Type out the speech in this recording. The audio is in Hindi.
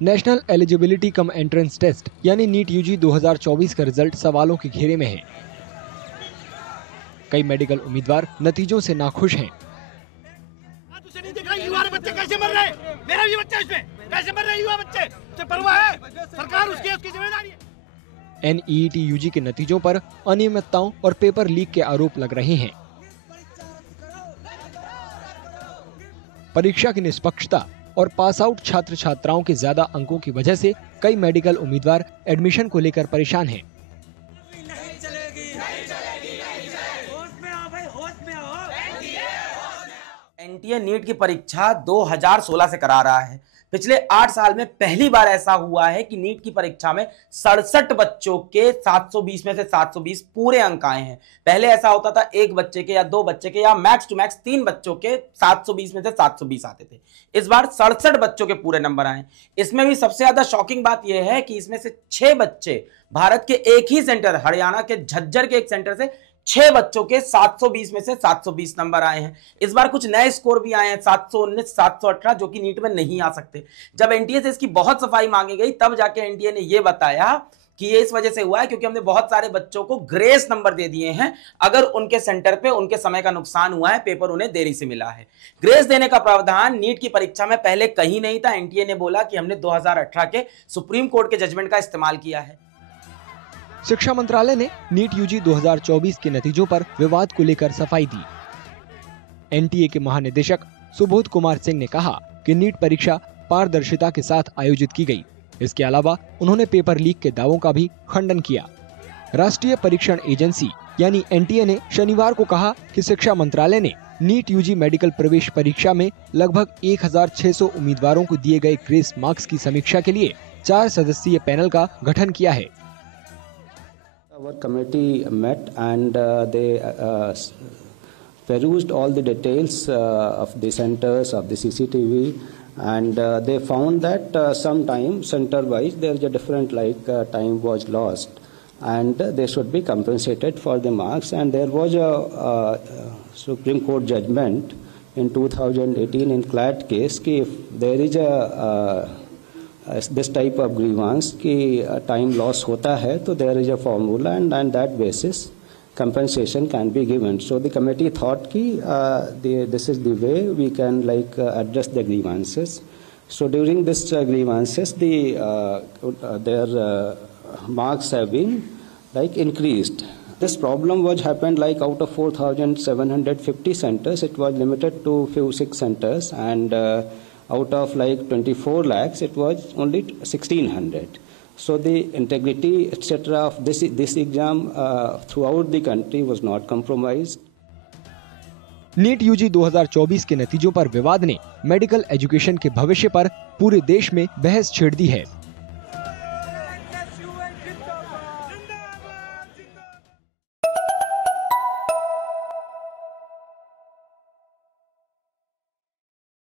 National eligibility cum entrance test यानी नीट यूजी 2024 का रिजल्ट सवालों के घेरे में है। कई मेडिकल उम्मीदवार नतीजों से नाखुश हैं। युवा बच्चे कैसे मर रहे हैं? मेरा भी बच्चा इसमें कैसे मर रहे हैं? युवा बच्चे जो परवाह है सरकार उसकी जिम्मेदारी है। NEET यूजी के नतीजों पर अनियमितताओं और पेपर लीक के आरोप लग रहे हैं। परीक्षा की निष्पक्षता और पास आउट छात्र छात्राओं के ज्यादा अंकों की वजह से कई मेडिकल उम्मीदवार एडमिशन को लेकर परेशान हैं। एनटीए नीट की परीक्षा 2016 से करा रहा है। पिछले 8 साल में पहली बार ऐसा हुआ है कि नीट की परीक्षा में 67 बच्चों के 720 में से 720 पूरे अंक आए हैं। पहले ऐसा होता था एक बच्चे के या 2 बच्चे के या मैक्स टू मैक्स 3 बच्चों के 720 में से 720 आते थे। इस बार 67 बच्चों के पूरे नंबर आए। इसमें भी सबसे ज्यादा शॉकिंग बात यह है कि इसमें से 6 बच्चे भारत के एक ही सेंटर, हरियाणा के झज्जर के एक सेंटर से 6 बच्चों के 720 में से 720 नंबर आए हैं। इस बार कुछ नए स्कोर भी आए हैं, 719, 718, जो कि नीट में नहीं आ सकते। जब एनटीए से इसकी बहुत सफाई मांगी गई तब जाके एनटीए ने यह बताया कि ये इस वजह से हुआ है क्योंकि हमने बहुत सारे बच्चों को ग्रेस नंबर दे दिए हैं। अगर उनके सेंटर पे उनके समय का नुकसान हुआ है, पेपर उन्हें देरी से मिला है। ग्रेस देने का प्रावधान नीट की परीक्षा में पहले कहीं नहीं था। एनटीए ने बोला कि हमने 2018 के सुप्रीम कोर्ट के जजमेंट का इस्तेमाल किया है। शिक्षा मंत्रालय ने नीट यूजी 2024 के नतीजों पर विवाद को लेकर सफाई दी। एनटीए के महानिदेशक सुबोध कुमार सिंह ने कहा कि नीट परीक्षा पारदर्शिता के साथ आयोजित की गई। इसके अलावा उन्होंने पेपर लीक के दावों का भी खंडन किया। राष्ट्रीय परीक्षण एजेंसी यानी एनटीए ने शनिवार को कहा कि शिक्षा मंत्रालय ने नीट यूजी मेडिकल प्रवेश परीक्षा में लगभग 1600 उम्मीदवारों को दिए गए ग्रेस मार्क्स की समीक्षा के लिए 4 सदस्यीय पैनल का गठन किया है। Our committee met and they perused all the details of the centers, of the CCTV, and they found that sometimes center-wise there is a different time was lost, and they should be compensated for the marks. And there was a Supreme Court judgment in 2018 in CLAT case कि if there is a this type of grievance कि time loss होता है तो there is a formula and that basis compensation can be given. So the committee thought कि this is the way we can address the grievances. So during this grievances their marks have been increased. This problem was happened out of 4,750 centers, it was limited to few 6 centers, and out of 24 lakhs, it was only 1,600. So the integrity, etc. of this exam throughout the country was not compromised. NEET UG 2024 के नतीजों पर विवाद ने मेडिकल एजुकेशन के भविष्य पर पूरे देश में बहस छेड़ दी है।